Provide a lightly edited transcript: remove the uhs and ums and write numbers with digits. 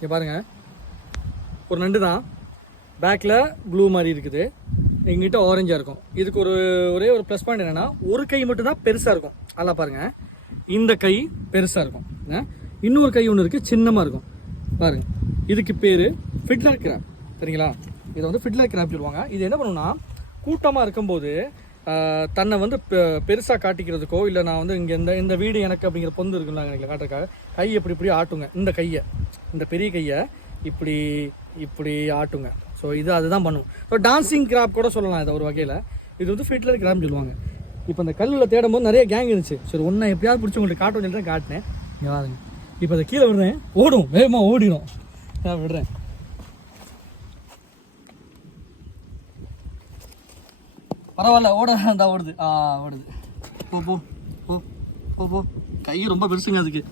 இங்கே பாருங்கள், ஒரு நண்டு தான். பேக்கில் ப்ளூ மாதிரி இருக்குது, எங்கிட்ட ஆரஞ்சாக இருக்கும். இதுக்கு ஒரே ஒரு ப்ளஸ் பாயிண்ட் என்னென்னா, ஒரு கை மட்டும் தான் பெருசாக இருக்கும். நல்லா பாருங்கள், இந்த கை பெருசாக இருக்கும், இன்னொரு கை ஒன்று இருக்குது சின்னமாக இருக்கும் பாருங்கள். இதுக்கு பேர் ஃபிட்லர் கிராப், சரிங்களா? இதை வந்து ஃபிட்லர் கிராப் சொல்லுவாங்க. இது என்ன பண்ணுன்னா, கூட்டமாக இருக்கும்போது தன்னை வந்து பெருசாக காட்டிக்கிறதுக்கோ, இல்லை நான் வந்து இங்கே இந்த வீடு எனக்கு அப்படிங்கிற பொந்து இருக்குல்ல எனக்கு காட்டுறதுக்காக கையை இப்படி ஆட்டுங்க. இந்த கையை, இந்த பெரிய கையை இப்படி ஆட்டுங்க. ஸோ அதுதான் பண்ணும். ஸோ டான்சிங் கிராப் கூட சொல்லலாம் இதை ஒரு வகையில். இது வந்து ஃபிட்லர் கிராப்னு சொல்லுவாங்க. இப்போ இந்த கல்லில் தேடும் போது நிறைய கேங் இருந்துச்சு. சரி, ஒன்றை எப்படியாவது பிடிச்சி உங்களுக்கு காட்டுன்னு சொல்லிட்டு காட்டினேன். இங்கே வாருங்க, இப்போ அதை கீழே விடுறேன், ஓடும், வேகமாக ஓடிடும். நான் விடுறேன். பரவாயில்ல, ஓட இருந்தா ஓடுது. ஓடுது. போ போ போ போ போ. கை ரொம்ப பெருசுங்க அதுக்கு.